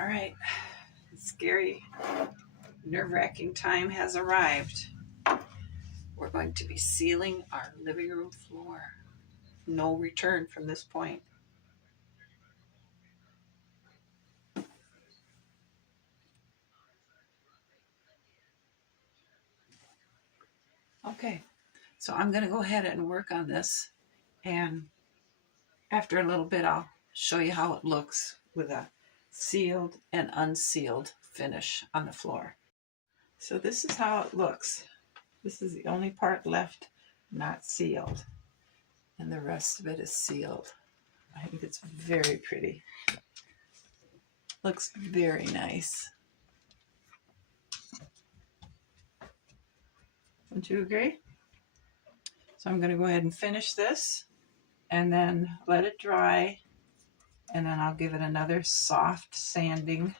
All right, scary, nerve-wracking time has arrived. We're going to be sealing our living room floor. No return from this point. Okay, so I'm going to go ahead and work on this, and after a little bit I'll show you how it looks with a sealed and unsealed finish on the floor. So this is how it looks. This is the only part left not sealed, and the rest of it is sealed. I think it's very pretty. Looks very nice. Don't you agree? So I'm going to go ahead and finish this and then let it dry, and then I'll give it another soft sanding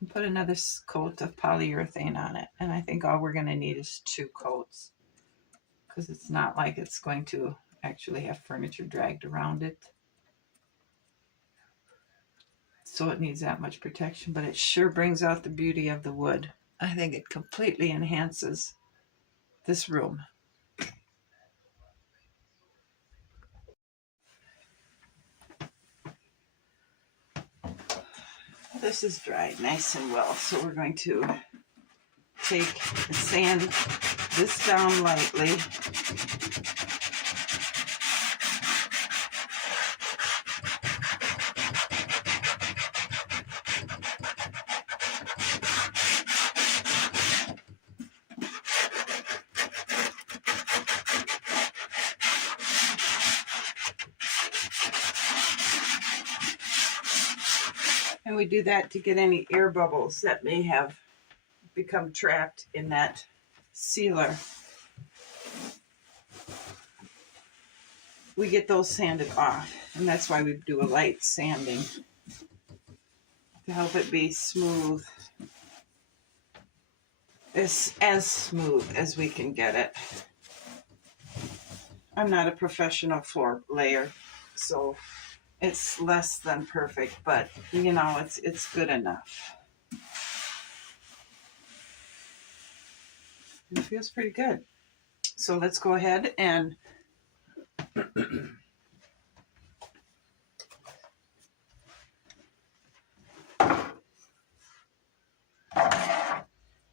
and put another coat of polyurethane on it. And I think all we're going to need is 2 coats, because it's not like it's going to actually have furniture dragged around it. So it needs that much protection, but it sure brings out the beauty of the wood. I think it completely enhances this room. This is dried nice and well, so we're going to take and sand this down lightly. And we do that to get any air bubbles that may have become trapped in that sealer. We get those sanded off, and that's why we do a light sanding to help it be smooth, as smooth as we can get it. I'm not a professional floor layer, so it's less than perfect, but you know, it's good enough. It feels pretty good. So let's go ahead and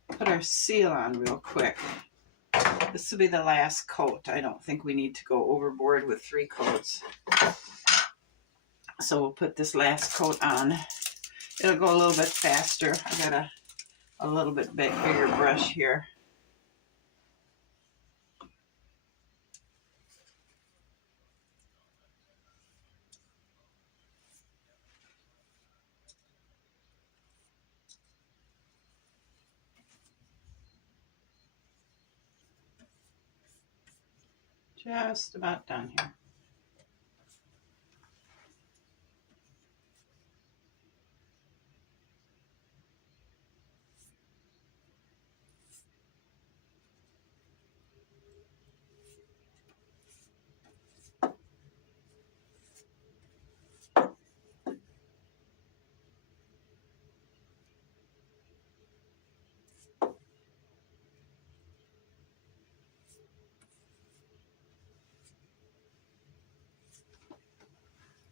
put our seal on real quick. This will be the last coat. I don't think we need to go overboard with 3 coats. So we'll put this last coat on. It'll go a little bit faster. I got a little bit bigger brush here. Just about done here.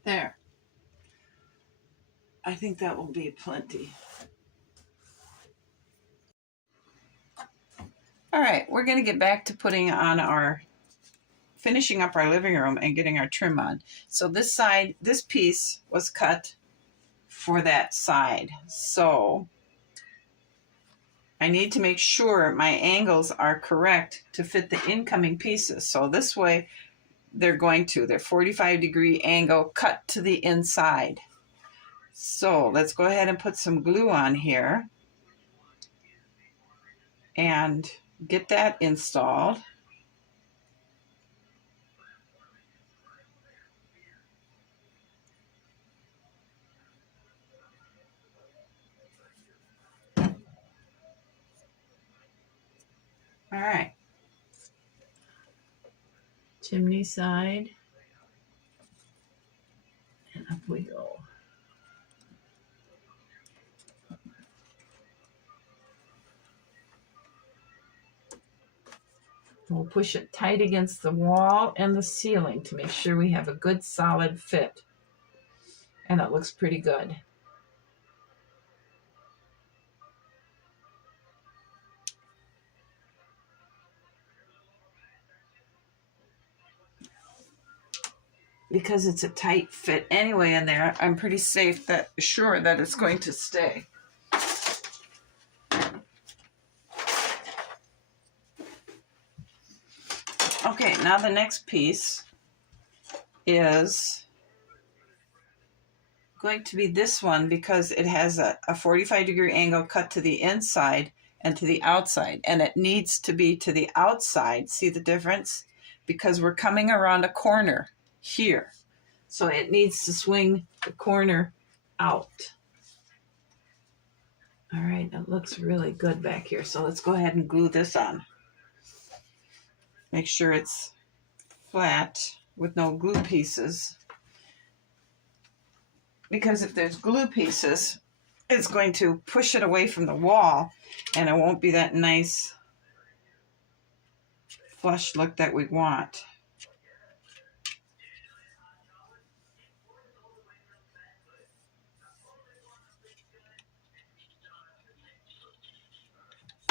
There. I think that will be plenty. All right, we're going to get back to putting on finishing up our living room and getting our trim on. So this side, this piece was cut for that side. So I need to make sure my angles are correct to fit the incoming pieces. So this way, they're 45-degree angle cut to the inside. So let's go ahead and put some glue on here and get that installed. All right. Chimney side. And up we go. We'll push it tight against the wall and the ceiling to make sure we have a good solid fit. And it looks pretty good. Because it's a tight fit anyway in there, I'm pretty sure that it's going to stay. Okay, now the next piece is going to be this one because it has a 45-degree angle cut to the inside and to the outside, and it needs to be to the outside. See the difference? Because we're coming around a corner here, so it needs to swing the corner out. All right, it looks really good back here, so let's go ahead and glue this on. Make sure it's flat with no glue pieces, because if there's glue pieces, it's going to push it away from the wall and it won't be that nice flush look that we want.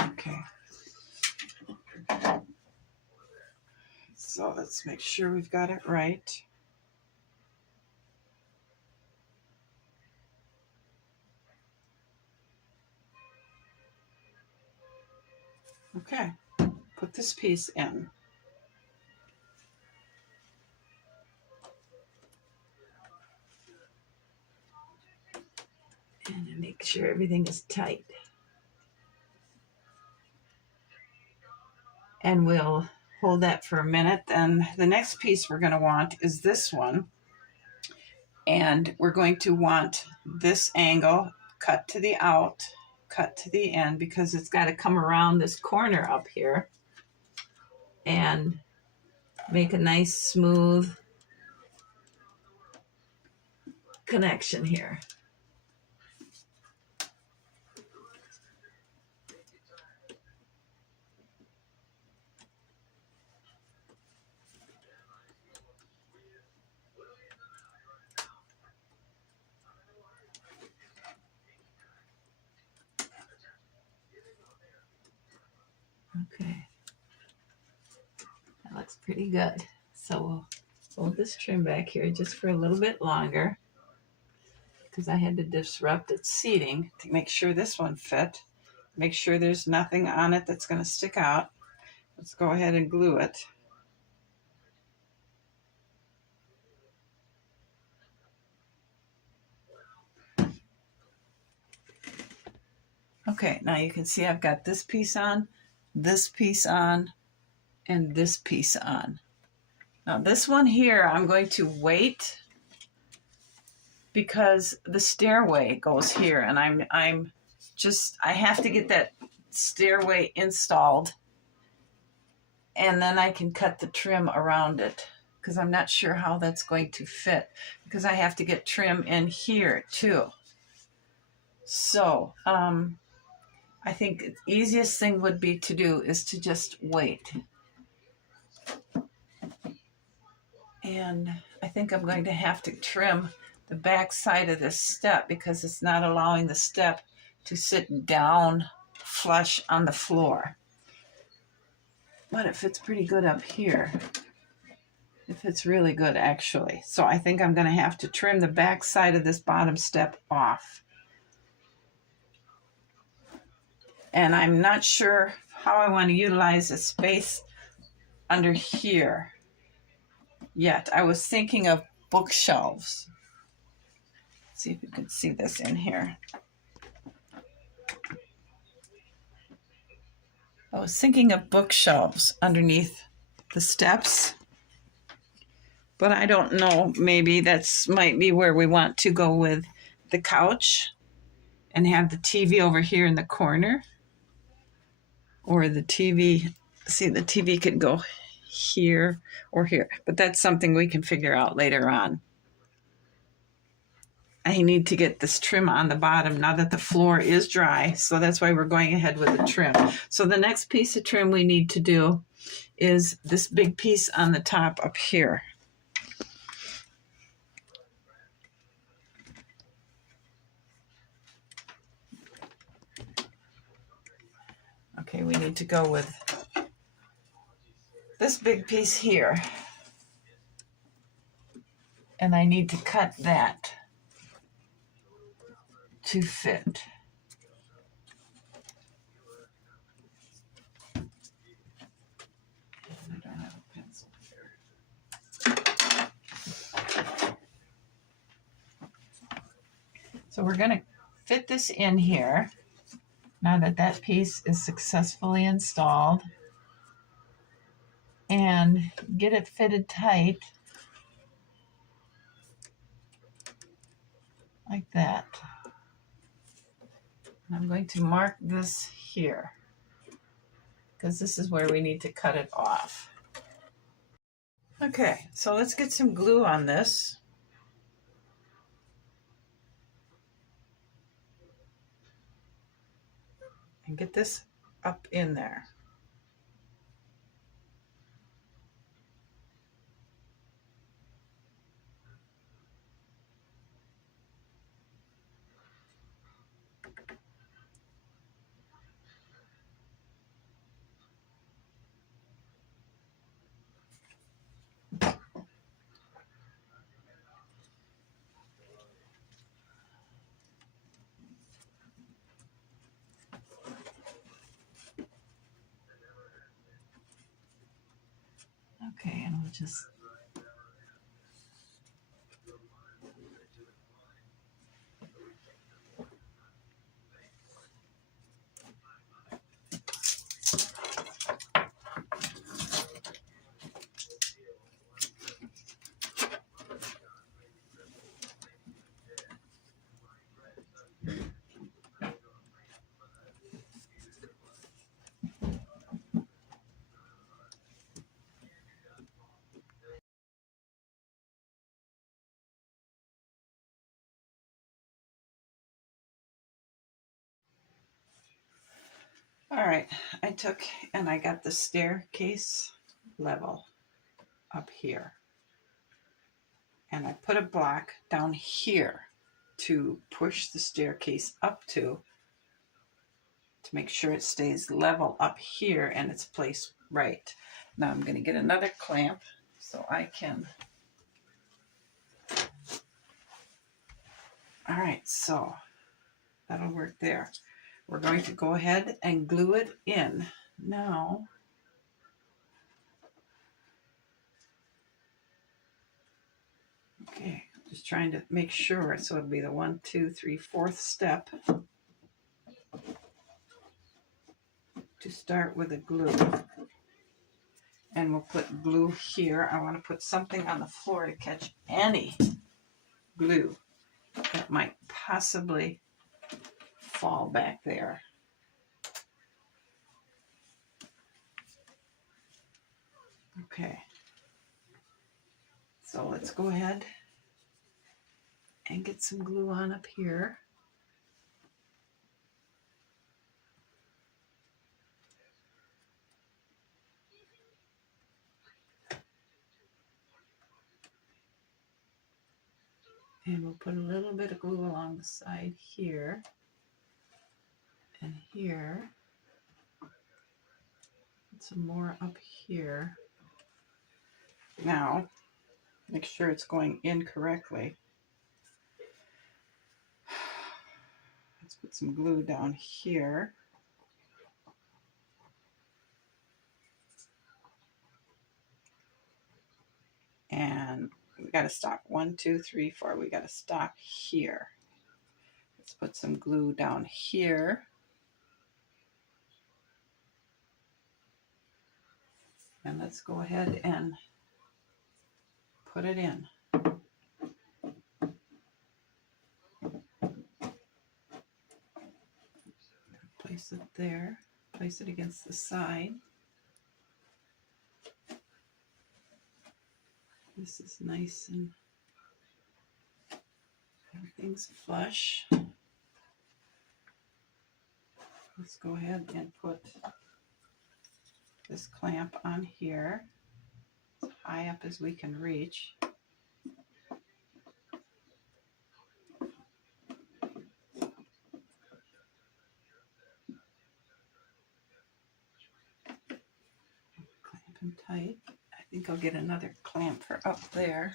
Okay. So let's make sure we've got it right. Okay, put this piece in. And make sure everything is tight. And we'll hold that for a minute. Then the next piece we're going to want is this one. And we're going to want this angle cut to the out, cut to the end, because it's got to come around this corner up here and make a nice smooth connection here. Okay, that looks pretty good. So we'll hold this trim back here just for a little bit longer because I had to disrupt its seating to make sure this one fit. Make sure there's nothing on it that's going to stick out. Let's go ahead and glue it. Okay, now you can see I've got this piece on, and this piece on. Now this one here, I'm going to wait because the stairway goes here, and I have to get that stairway installed, and then I can cut the trim around it because I'm not sure how that's going to fit because I have to get trim in here too. So, I think the easiest thing would be to do is to just wait. And I think I'm going to have to trim the back side of this step because it's not allowing the step to sit down flush on the floor. But it fits pretty good up here. It fits really good actually. So I think I'm going to have to trim the back side of this bottom step off. And I'm not sure how I want to utilize the space under here yet. I was thinking of bookshelves. Let's see if you can see this in here. I was thinking of bookshelves underneath the steps. But I don't know, maybe that's might be where we want to go with the couch and have the TV over here in the corner. Or the TV, see the TV could go here or here, but that's something we can figure out later on. I need to get this trim on the bottom now that the floor is dry, so that's why we're going ahead with the trim. So the next piece of trim we need to do is this big piece on the top up here. Okay, we need to go with this big piece here. And I need to cut that to fit. I don't have a pencil here. So we're going to fit this in here. Now that that piece is successfully installed, and get it fitted tight like that. And I'm going to mark this here because this is where we need to cut it off. Okay, so let's get some glue on this. And get this up in there. Okay, and we'll just all right, I took and I got the staircase level up here. And I put a block down here to push the staircase up to make sure it stays level up here and it's placed right. Now I'm going to get another clamp so I can. All right, so that'll work there. We're going to go ahead and glue it in now. Okay, just trying to make sure. So it'll be the 1, 2, 3, 4th step to start with the glue. And we'll put glue here. I want to put something on the floor to catch any glue that might possibly fall back there. Okay, so let's go ahead and get some glue on up here. And we'll put a little bit of glue along the side here and here. Put some more up here. Now, make sure it's going in correctly. Let's put some glue down here. And we got to stop 1, 2, 3, 4. We got to stop here. Let's put some glue down here. And let's go ahead and put it in. Place it there. Place it against the side. This is nice and everything's flush. Let's go ahead and put this clamp on here as high up as we can reach. Clamp and tight. I think I'll get another clamp for up there.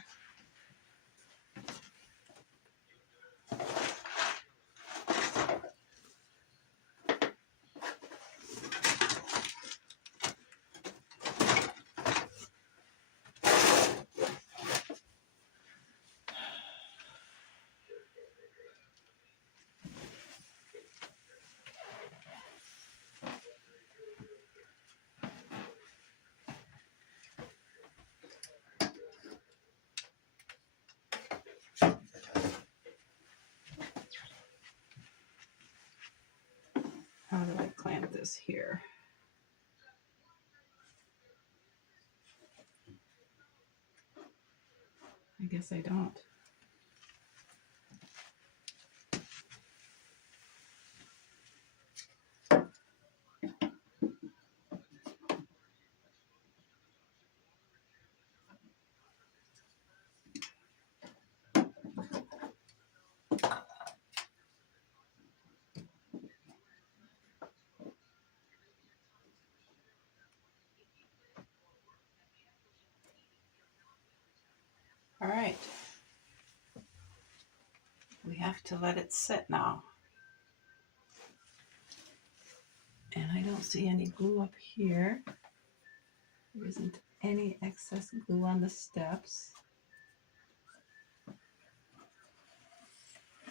How do I clamp this here? I guess I don't. All right. We have to let it sit now. And I don't see any glue up here. There isn't any excess glue on the steps.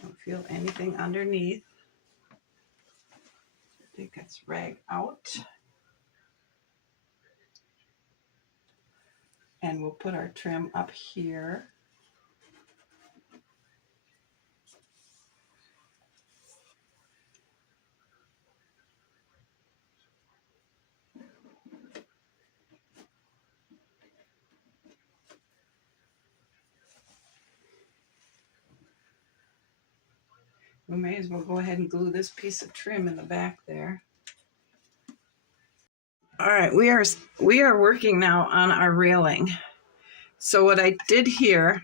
Don't feel anything underneath. Take this rag out. And we'll put our trim up here. We may as well go ahead and glue this piece of trim in the back there. All right, we are working now on our railing. So what I did here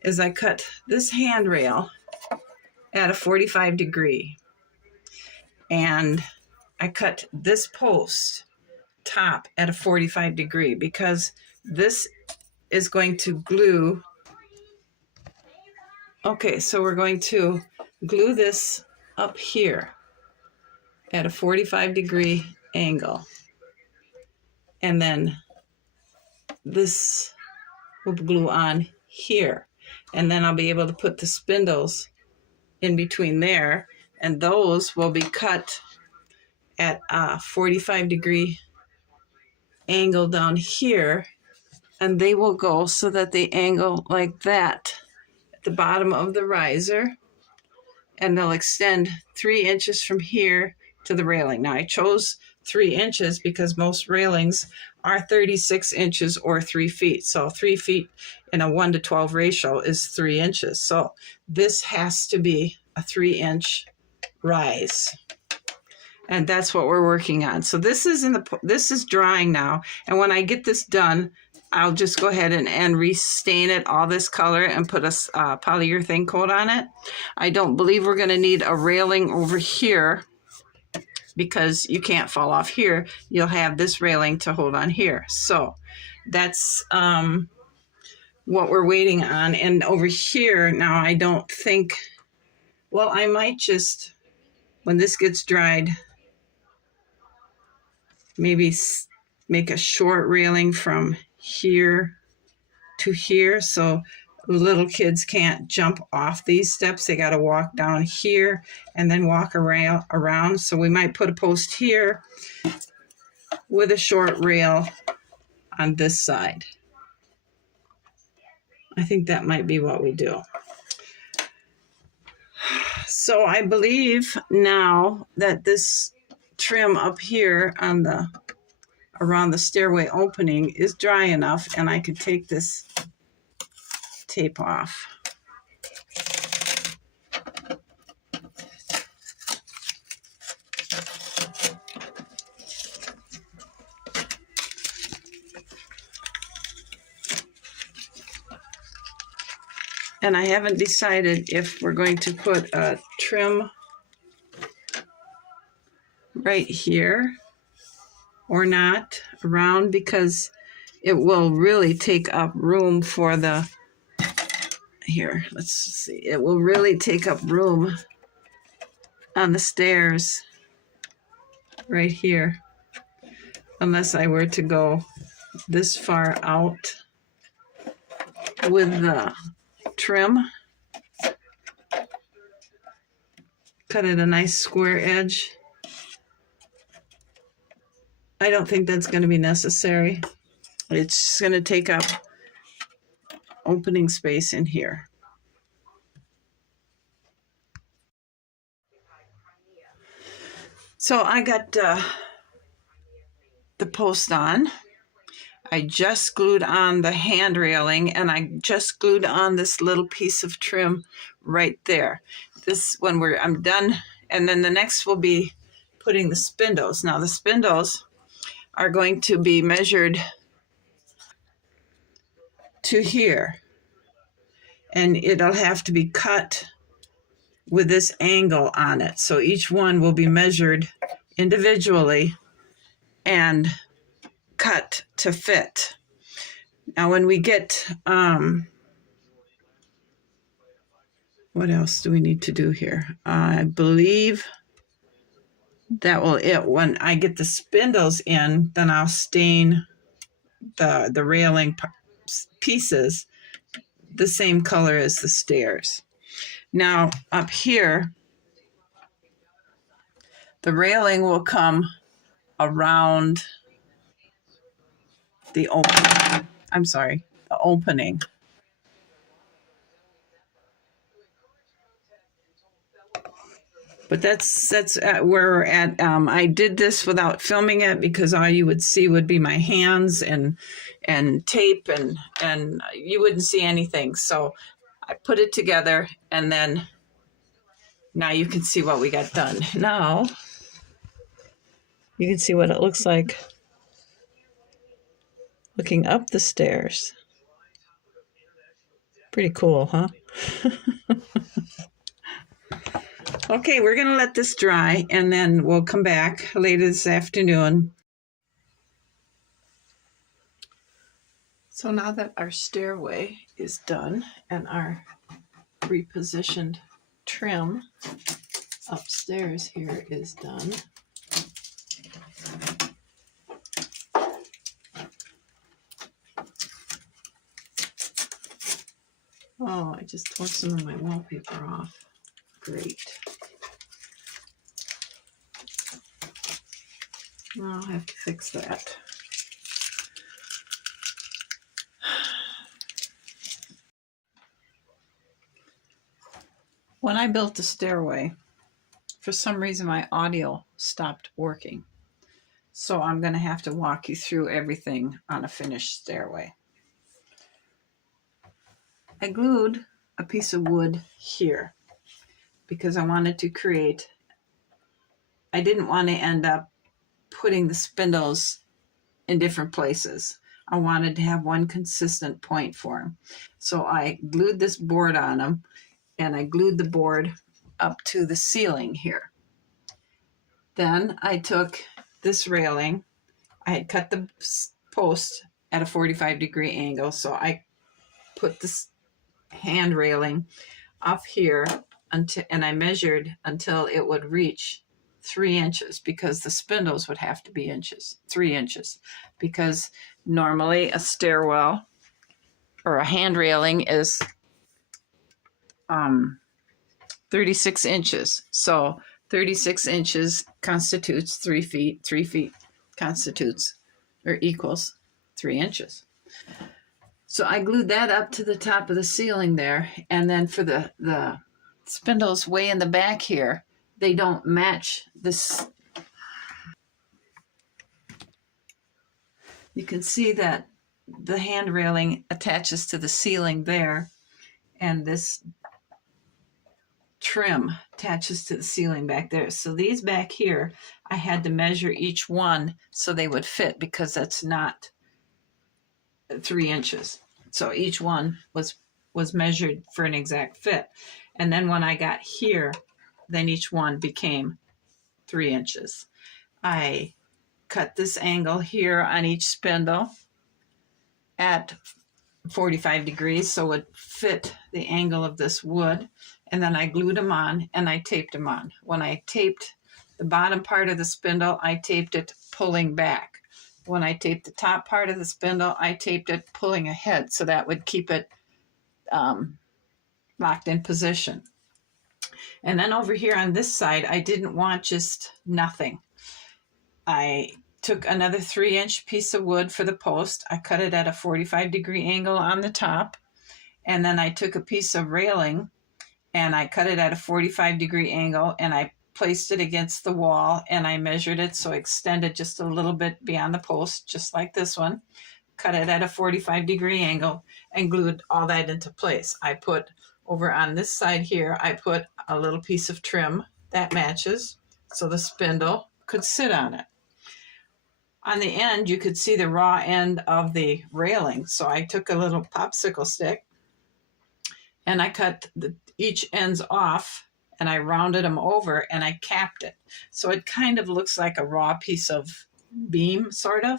is I cut this handrail at a 45 degree. And I cut this post top at a 45 degree because this is going to glue. Okay, so we're going to glue this up here at a 45 degree angle. And then this will glue on here. And then I'll be able to put the spindles in between there. And those will be cut at a 45 degree angle down here. And they will go so that they angle like that at the bottom of the riser. And they'll extend 3 inches from here to the railing. Now I chose 3 inches because most railings are 36 inches or 3 feet. So 3 feet in a 1:12 ratio is 3 inches. So this has to be a 3-inch rise. And that's what we're working on. So this is drying now. And when I get this done, I'll just go ahead and restain it all this color and put a polyurethane coat on it. I don't believe we're going to need a railing over here because you can't fall off here. You'll have this railing to hold on here. So that's what we're waiting on. And over here now, I don't think, well, I might just, when this gets dried, maybe make a short railing from here to here so little kids can't jump off these steps. They got to walk down here and then walk around. So we might put a post here with a short rail on this side. I think that might be what we do. So I believe now that this trim up here on the around the stairway opening is dry enough, and I could take this tape off. And I haven't decided if we're going to put a trim right here or not around, because it will really take up room for the, here, let's see, it will really take up room on the stairs right here, unless I were to go this far out with the trim. Cut it a nice square edge. I don't think that's going to be necessary. It's just going to take up opening space in here. So I got the post on. I just glued on the hand railing, and I just glued on this little piece of trim right there. This, when I'm done, and then the next will be putting the spindles. Now the spindles are going to be measured to here, and it'll have to be cut with this angle on it. So each one will be measured individually and cut to fit. Now when we get, what else do we need to do here? I believe that will it. When I get the spindles in, then I'll stain the railing pieces the same color as the stairs. Now up here, the railing will come around the opening. I'm sorry, the opening. But that's where we're at. I did this without filming it because all you would see would be my hands and tape, and you wouldn't see anything. So I put it together, and then now you can see what we got done. Now you can see what it looks like looking up the stairs. Pretty cool, huh? Okay, we're going to let this dry, and then we'll come back later this afternoon. So now that our stairway is done and our repositioned trim upstairs here is done, oh, I just tore some of my wallpaper off. Great. I'll have to fix that. When I built the stairway, for some reason my audio stopped working. So I'm going to have to walk you through everything on a finished stairway. I glued a piece of wood here because I wanted to create, I didn't want to end up putting the spindles in different places. I wanted to have one consistent point for them. So I glued this board on them, and I glued the board up to the ceiling here. Then I took this railing. I had cut the post at a 45-degree angle, so I put this hand railing up here and I measured until it would reach 3 inches, because the spindles would have to be 3 inches, because normally a stairwell or a hand railing is 36 inches. So 36 inches constitutes 3 feet. 3 feet constitutes or equals 3 inches. So I glued that up to the top of the ceiling there. And then for the spindles way in the back here, they don't match this. You can see that the hand railing attaches to the ceiling there, and this trim attaches to the ceiling back there. So these back here, I had to measure each one so they would fit, because that's not 3 inches. So each one was was measured for an exact fit. And then when I got here, then each one became 3 inches. I cut this angle here on each spindle at 45 degrees so it fit the angle of this wood. And then I glued them on and I taped them on. When I taped the bottom part of the spindle, I taped it pulling back. When I taped the top part of the spindle, I taped it pulling ahead, so that would keep it locked in position. And then over here on this side, I didn't want just nothing. I took another 3-inch piece of wood for the post. I cut it at a 45-degree angle on the top. And then I took a piece of railing and I cut it at a 45-degree angle, and I placed it against the wall, and I measured it so it extended just a little bit beyond the post, just like this one. Cut it at a 45-degree angle and glued all that into place. I put over on this side here, I put a little piece of trim that matches so the spindle could sit on it. On the end, you could see the raw end of the railing. So I took a little popsicle stick and I cut each ends off, and I rounded them over and I capped it. So it kind of looks like a raw piece of beam, sort of.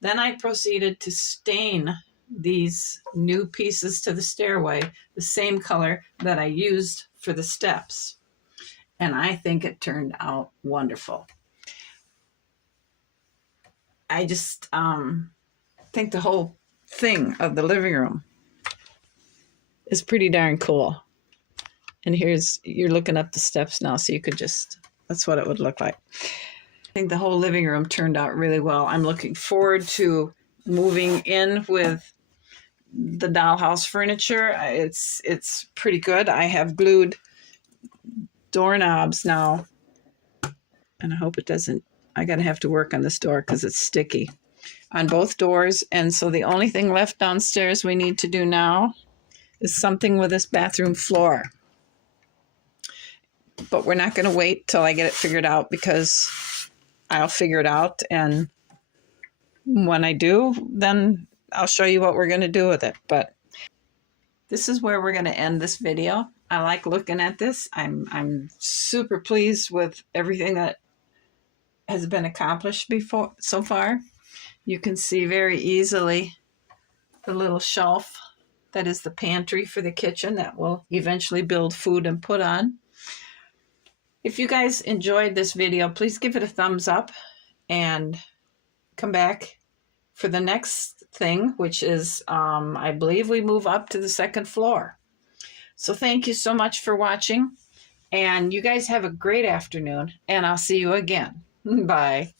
Then I proceeded to stain these new pieces to the stairway the same color that I used for the steps. And I think it turned out wonderful. I just think the whole thing of the living room is pretty darn cool. And you're looking up the steps now, so you could that's what it would look like. I think the whole living room turned out really well. I'm looking forward to moving in with the dollhouse furniture. It's pretty good. I have glued doorknobs now, and I hope it doesn't, I gotta have to work on this door because it's sticky on both doors. And so the only thing left downstairs we need to do now is something with this bathroom floor. But we're not going to wait till I get it figured out, because I'll figure it out. And when I do, then I'll show you what we're going to do with it. But this is where we're going to end this video. I like looking at this. I'm super pleased with everything that has been accomplished so far. You can see very easily the little shelf that is the pantry for the kitchen that we'll eventually build food and put on. If you guys enjoyed this video, please give it a thumbs up and come back for the next thing, which is, I believe we move up to the 2nd floor. So thank you so much for watching, and you guys have a great afternoon, and I'll see you again. Bye.